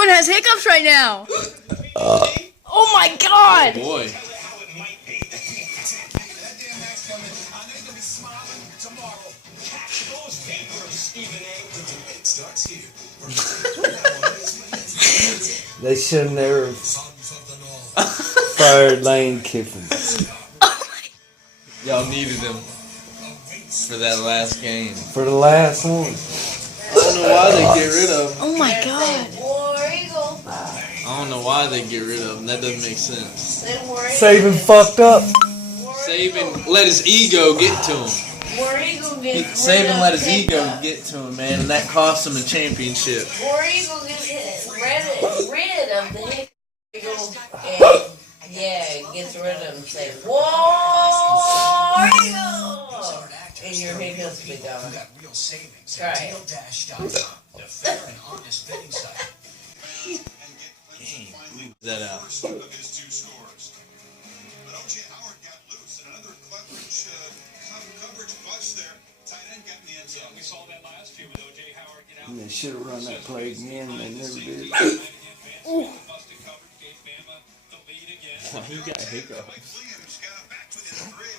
Everyone has hiccups right now. Oh my God! Oh boy. They should have never fired Lane Kiffin. Y'all needed him for that last game. For the last one. I don't know why they get rid of him. Oh my God! I don't know why they get rid of him. That doesn't make sense. Saban fucked up. Saban let his ego get to him. Saban let his ego get to him, man, and that cost him a championship. War Eagle gets rid of the hiccups and gets rid of them. Say War Eagle, and your hiccups be gone. Try it. That out. They should have run that play again. They never did. He got hiccups.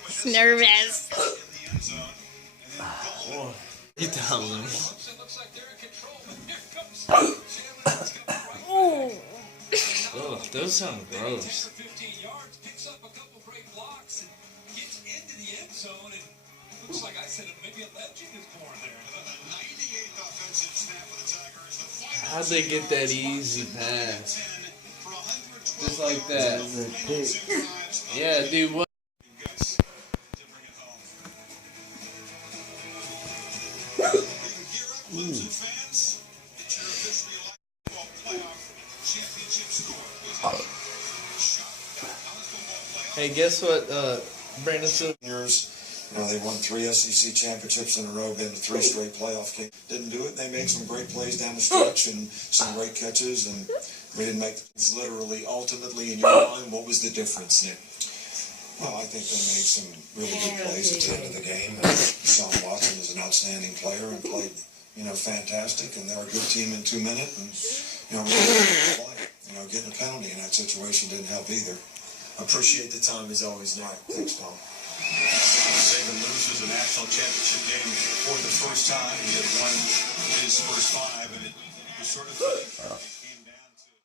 He's nervous. You tell him. Oh, those sound gross. Looks like I said maybe a legend is born there. How'd they get that easy pass? Just like that. Yeah, dude, what? Hey, guess what, Brandon said? They won 3 SEC championships in a row, been to 3 straight playoff games. Didn't do it. They made some great plays down the stretch and some great catches, and we didn't make it. Literally, ultimately, in your mind, what was the difference, Nick? Well, I think they made some really good plays at the end of the game. And Sean Watson is an outstanding player and played, fantastic. And they're a good team in 2 minutes. And, really getting a penalty in that situation didn't help either. Appreciate the time as always, Nick. Thanks, Tom. Saban loses a national championship game for the first time. He had won his first 5, and it was sort of